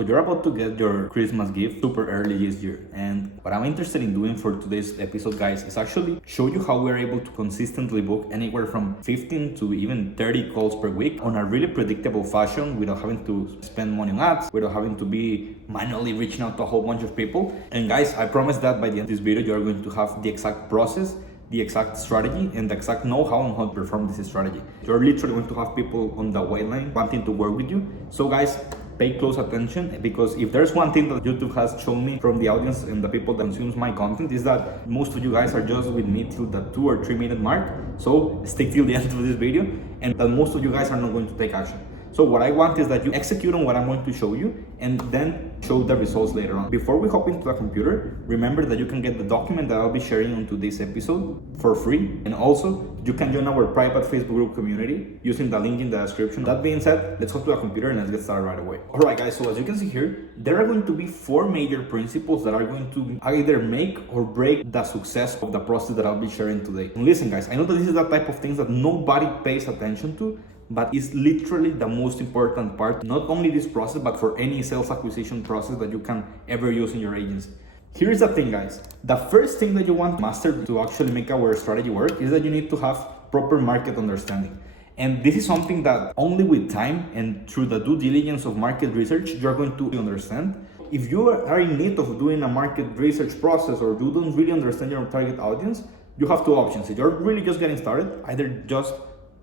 So you're about to get your Christmas gift super early this year. And what I'm interested in doing for today's episode, guys, is actually show you how we're able to consistently book anywhere from 15 to even 30 calls per week on a really predictable fashion without having to spend money on ads, without having to be manually reaching out to a whole bunch of people. And guys, I promise that by the end of this video, you're going to have the exact process, the exact strategy, and the exact know-how on how to perform this strategy. You're literally going to have people on the wait line wanting to work with you. So guys, pay close attention, because if there's one thing that YouTube has shown me from the audience and the people that consumes my content is that most of you guys are just with me till the 2 or 3 minute mark. So stick till the end of this video, and that most of you guys are not going to take action. So what I want is that you execute on what I'm going to show you and then show the results later on. Before we hop into the computer, remember that you can get the document that I'll be sharing on today's episode for free. And also, you can join our private Facebook group community using the link in the description. That being said, let's hop to the computer and let's get started right away. All right, guys, so as you can see here, there are going to be 4 major principles that are going to either make or break the success of the process that I'll be sharing today. And listen, guys, I know that this is the type of things that nobody pays attention to, but it's literally the most important part, not only this process, but for any sales acquisition process that you can ever use in your agency. Here's the thing, guys. The first thing that you want to master to actually make our strategy work is that you need to have proper market understanding. And this is something that only with time and through the due diligence of market research, you're going to understand. If you are in need of doing a market research process or you don't really understand your target audience, you have 2 options. If you're really just getting started, either just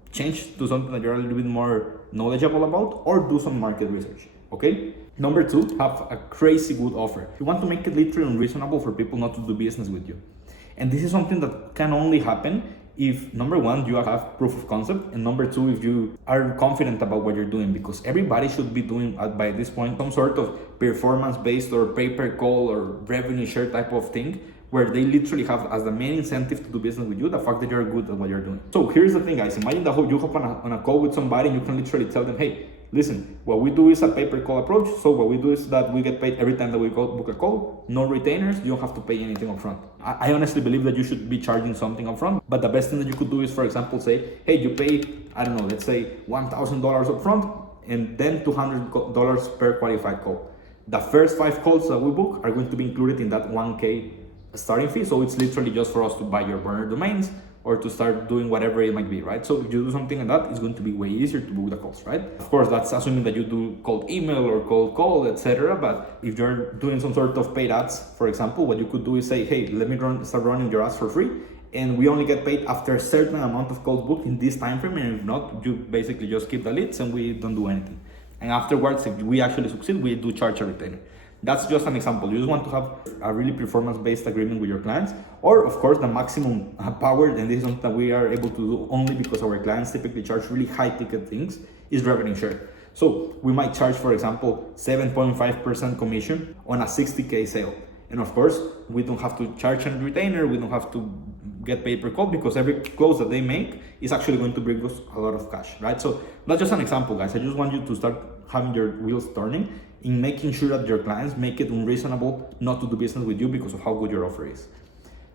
change to something that you're a little bit more knowledgeable about, or do some market research. Okay. Number 2, have a crazy good offer. You want to make it literally unreasonable for people not to do business with you. And this is something that can only happen if, number 1, you have proof of concept, and number 2, if you are confident about what you're doing, because everybody should be doing by this point some sort of performance-based or pay-per-call or revenue share type of thing, where they literally have as the main incentive to do business with you the fact that you're good at what you're doing. So here's the thing, guys. Imagine that you hop on a call with somebody and you can literally tell them, hey, listen, what we do is a pay-per-call approach. So what we do is that we get paid every time that we book a call, no retainers, you don't have to pay anything upfront. I honestly believe that you should be charging something upfront, but the best thing that you could do is, for example, say, hey, you pay, I don't know, let's say $1,000 upfront and then $200 per qualified call. The first 5 calls that we book are going to be included in that 1K starting fee. So it's literally just for us to buy your burner domains or to start doing whatever it might be, right? So if you do something like that, it's going to be way easier to book the calls, right? Of course, that's assuming that you do cold email or cold call, etc. But if you're doing some sort of paid ads, for example, what you could do is say, hey, let me start running your ads for free, and we only get paid after a certain amount of calls booked in this time frame, and if not, you basically just keep the leads and we don't do anything. And afterwards, if we actually succeed, we do charge a retainer. That's just an example. You just want to have a really performance-based agreement with your clients, or of course the maximum power, and this is something that we are able to do only because our clients typically charge really high ticket things, is revenue share. So we might charge, for example, 7.5% commission on a 60K sale. And of course, we don't have to charge a retainer, we don't have to get paid per call, because every close that they make is actually going to bring us a lot of cash, right? So that's just an example, guys. I just want you to start having your wheels turning in making sure that your clients make it unreasonable not to do business with you because of how good your offer is.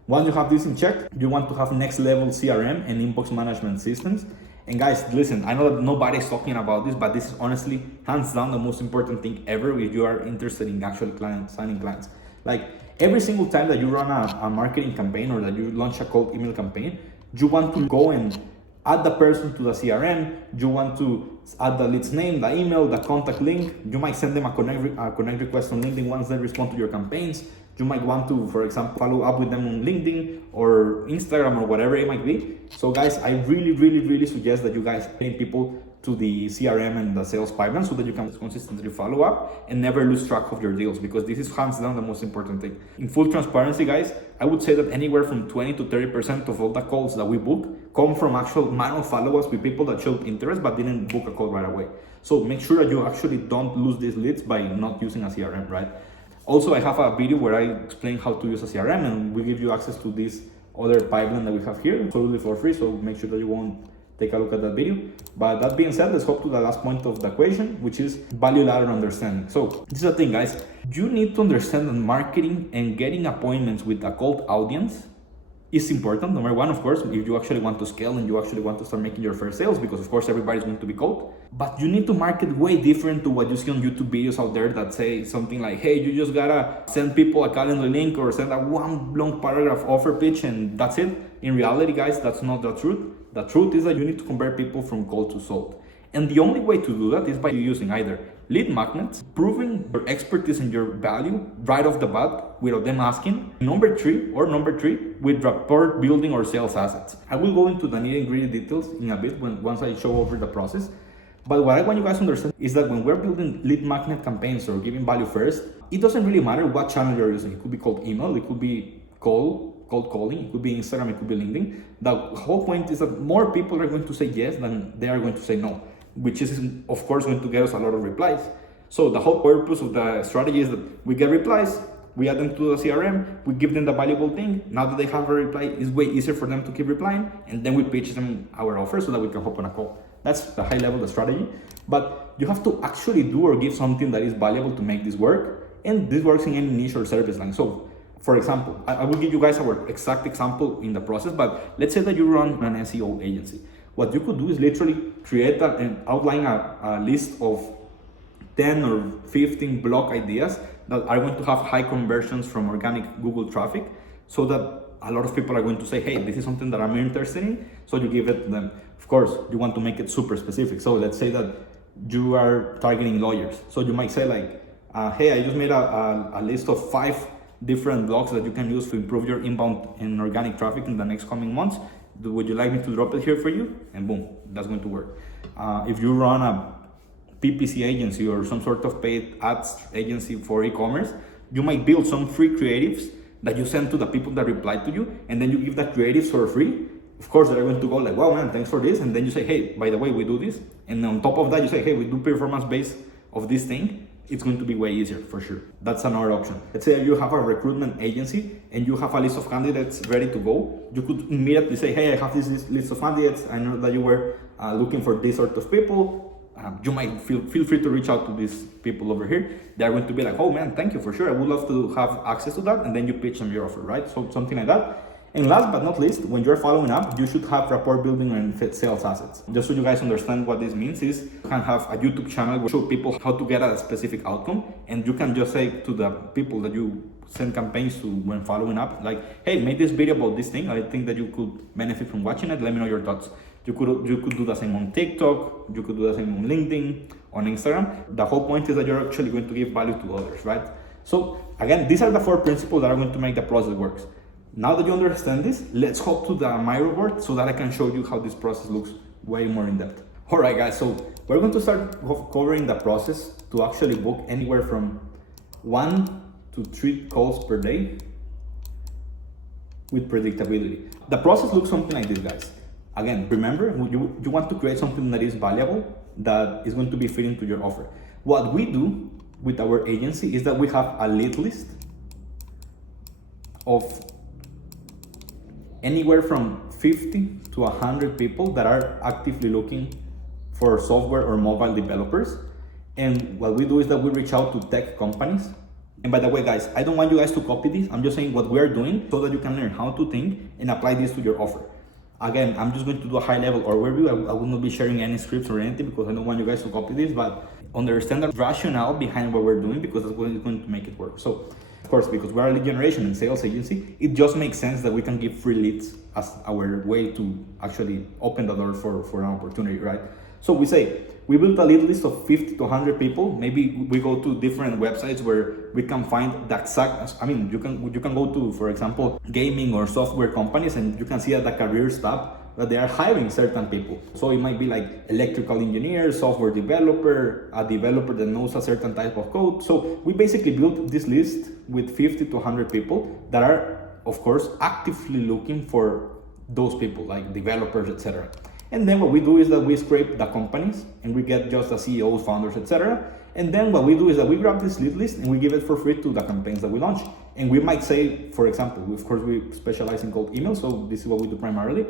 Once you have this in check, you want to have next level CRM and inbox management systems. And guys, listen, I know that nobody's talking about this, but this is honestly hands down the most important thing ever if you are interested in actual signing clients. Like every single time that you run a marketing campaign or that you launch a cold email campaign, you want to go and add the person to the CRM, you want to add the lead's name, the email, the contact link. You might send them a connect request on LinkedIn once they respond to your campaigns. You might want to, for example, follow up with them on LinkedIn or Instagram or whatever it might be. So guys, I really suggest that you guys bring people to the CRM and the sales pipeline so that you can consistently follow up and never lose track of your deals, because this is hands down the most important thing. In full transparency, guys, I would say that anywhere from 20 to 30% of all the calls that we book come from actual manual follow-ups with people that showed interest but didn't book a call right away. So make sure that you actually don't lose these leads by not using a CRM, right? Also, I have a video where I explain how to use a CRM, and we give you access to this other pipeline that we have here totally for free. So make sure that you won't take a look at that video. But that being said, let's hop to the last point of the equation, which is value ladder understanding. So this is the thing, guys. You need to understand that marketing and getting appointments with a cold audience is important. Number one, of course, if you actually want to scale and you actually want to start making your first sales, because of course everybody's going to be cold. But you need to market way different to what you see on YouTube videos out there that say something like, hey, you just gotta send people a Calendly link or send a one long paragraph offer pitch and that's it. In reality, guys, that's not the truth. The truth is that you need to convert people from cold to sold. And the only way to do that is by using either lead magnets, proving your expertise and your value right off the bat without them asking. Number three, with rapport building or sales assets. I will go into the nitty-gritty details in a bit once I show over the process. But what I want you guys to understand is that when we're building lead magnet campaigns or giving value first, it doesn't really matter what channel you're using. It could be called email, it could be cold calling, it could be Instagram, it could be LinkedIn. The whole point is that more people are going to say yes than they are going to say no, which is of course going to get us a lot of replies. So the whole purpose of the strategy is that we get replies, we add them to the CRM, we give them the valuable thing. Now that they have a reply, it's way easier for them to keep replying, and then we pitch them our offer so that we can hop on a call. That's the high level, the strategy. But you have to actually do or give something that is valuable to make this work, and this works in any niche or service line. So for example, I will give you guys our exact example in the process, but let's say that you run an SEO agency. What you could do is literally create and outline a list of 10 or 15 blog ideas that are going to have high conversions from organic Google traffic, so that a lot of people are going to say, hey, this is something that I'm interested in. So you give it to them. Of course, you want to make it super specific. So let's say that you are targeting lawyers. So you might say like, hey, I just made a list of 5 different blogs that you can use to improve your inbound and organic traffic in the next coming months. Would you like me to drop it here for you? And boom, that's going to work. If you run a PPC agency or some sort of paid ads agency for e-commerce, you might build some free creatives that you send to the people that reply to you, and then you give the creatives for free. Of course, they're going to go like, wow, man, thanks for this. And then you say, hey, by the way, we do this. And on top of that, you say, hey, we do performance based of this thing. It's going to be way easier for sure. That's another option. Let's say you have a recruitment agency and you have a list of candidates ready to go. You could immediately say, hey, I have this list of candidates. I know that you were looking for this sort of people. You might feel free to reach out to these people over here. They're going to be like, oh man, thank you for sure. I would love to have access to that. And then you pitch them your offer, right? So something like that. And last but not least, when you're following up, you should have rapport building and sales assets. Just so you guys understand what this means is you can have a YouTube channel where you show people how to get a specific outcome. And you can just say to the people that you send campaigns to when following up, like, hey, make this video about this thing. I think that you could benefit from watching it. Let me know your thoughts. You could do the same on TikTok. You could do the same on LinkedIn, on Instagram. The whole point is that you're actually going to give value to others, right? So again, these are the 4 principles that are going to make the process work. Now that you understand this, let's hop to the Miro board so that I can show you how this process looks way more in depth. All right, guys, so we're going to start covering the process to actually book anywhere from 1 to 3 calls per day with predictability. The process looks something like this, guys. Again, remember, you want to create something that is valuable, that is going to be fitting to your offer. What we do with our agency is that we have a lead list of anywhere from 50 to 100 people that are actively looking for software or mobile developers. And what we do is that we reach out to tech companies. And by the way, guys, I don't want you guys to copy this. I'm just saying what we're doing so that you can learn how to think and apply this to your offer. Again, I'm just going to do a high level overview. I will not be sharing any scripts or anything because I don't want you guys to copy this, but understand the rationale behind what we're doing because that's what is going to make it work. So, of course, because we're a lead generation and sales agency, it just makes sense that we can give free leads as our way to actually open the door for an opportunity, right? So we say, we built a lead list of 50 to 100 people. Maybe we go to different websites where we can find the exact, you can go to, for example, gaming or software companies, and you can see at the careers tab that they are hiring certain people. So it might be like electrical engineer, software developer, a developer that knows a certain type of code. So we basically built this list with 50 to 100 people that are, of course, actively looking for those people, like developers, etc. And then what we do is that we scrape the companies and we get just the CEOs, founders, etc. And then what we do is that we grab this lead list and we give it for free to the campaigns that we launch. And we might say, for example, of course, we specialize in cold email, so this is what we do primarily.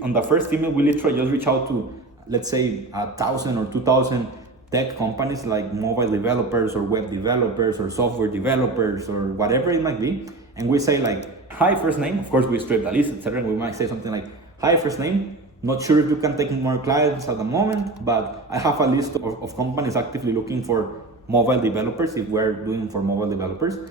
On the first email, we literally just reach out to, let's say, 1,000 or 2,000 tech companies like mobile developers or web developers or software developers or whatever it might be. and we say like, hi, first name, of course we strip the list, etc. And we might say something like, hi, first name, not sure if you can take more clients at the moment, but I have a list of companies actively looking for mobile developers, if we're doing for mobile developers.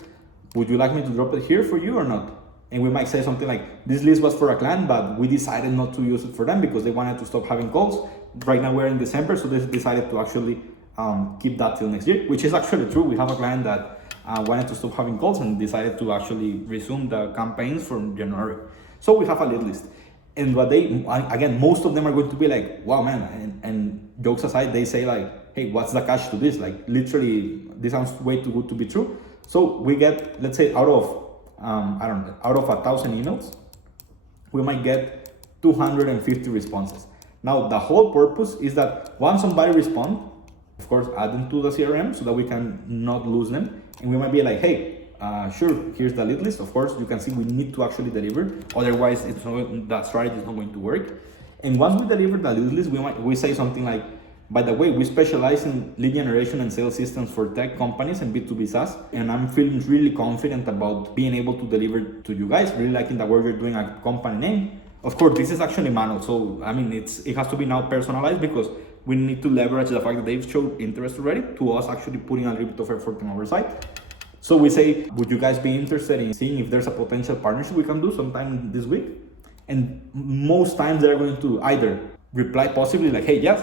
Would you like me to drop it here for you or not? And we might say something like, this list was for a client, but we decided not to use it for them because they wanted to stop having calls. Right now we're in December, so they decided to actually keep that till next year, which is actually true. We have a client that wanted to stop having calls and decided to actually resume the campaigns from January. So we have a lead list. And what they, again, most of them are going to be like, wow, man, and jokes aside, they say like, hey, what's the catch to this? Like literally, this sounds way too good to be true. So we get, let's say out of, out of 1,000 emails, we might get 250 responses. Now, the whole purpose is that once somebody responds, of course, add them to the CRM so that we can not lose them. And we might be like, hey, sure, here's the lead list. Of course, you can see we need to actually deliver. Otherwise, it's not, that strategy is not going to work. And once we deliver the lead list, we say something like, by the way, we specialize in lead generation and sales systems for tech companies and B2B SaaS. And I'm feeling really confident about being able to deliver to you guys. Really liking the work you're doing at company name. Of course, this is actually manual. So, I mean, it has to be now personalized because we need to leverage the fact that they've showed interest already to us actually putting a little bit of effort on our side. So we say, would you guys be interested in seeing if there's a potential partnership we can do sometime this week? And most times they're going to either reply positively like, hey, yes,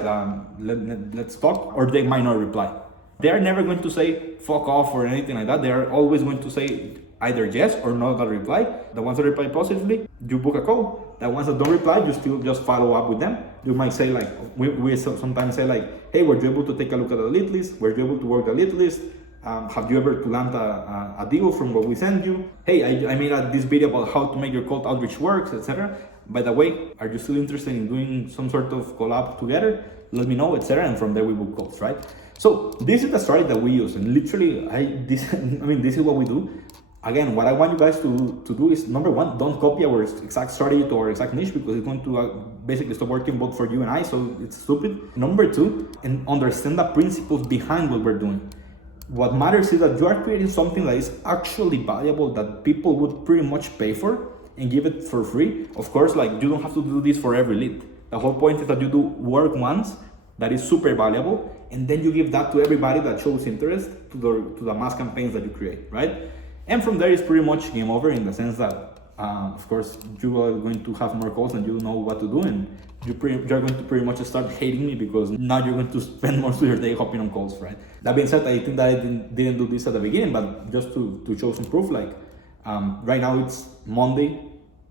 let's talk, or they might not reply. They're never going to say fuck off or anything like that. They're always going to say either yes or not a reply. The ones that reply positively, you book a call. The ones that don't reply, you still just follow up with them. You might say like, we sometimes say like, hey, were you able to take a look at the lead list? Were you able to work the lead list? Have you ever to land a deal from what we send you? Hey, I made this video about how to make your cold outreach works, etc. By the way, are you still interested in doing some sort of collab together? Let me know, etc. And from there we book calls, right? So this is the strategy that we use, and literally, this is what we do. Again, what I want you guys to do is, number one, don't copy our exact strategy to our exact niche because it's going to basically stop working both for you and I, so it's stupid. Number two, and understand the principles behind what we're doing. What matters is that you are creating something that is actually valuable, that people would pretty much pay for and give it for free. Of course, like you don't have to do this for every lead. The whole point is that you do work once that is super valuable, and then you give that to everybody that shows interest to the mass campaigns that you create, right? And from there, it's pretty much game over in the sense that, of course, you are going to have more calls and you know what to do, and you're going to pretty much start hating me because now you're going to spend most of your day hopping on calls, right? That being said, I think that I didn't do this at the beginning, but just to show some proof, like right now it's Monday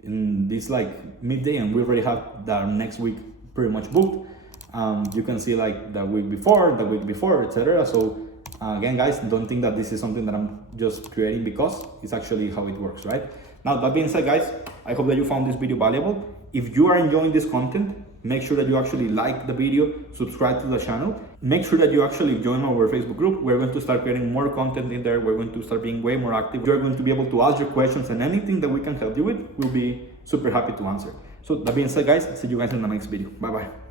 in this like midday, and we already have the next week pretty much booked. You can see like the week before, etc. So again, guys, don't think that this is something that I'm just creating because it's actually how it works, right? Now, that being said, guys, I hope that you found this video valuable. If you are enjoying this content, make sure that you actually like the video, subscribe to the channel. Make sure that you actually join our Facebook group. We're going to start creating more content in there. We're going to start being way more active. You're going to be able to ask your questions, and anything that we can help you with, we'll be super happy to answer. So that being said, guys, see you guys in the next video. Bye-bye.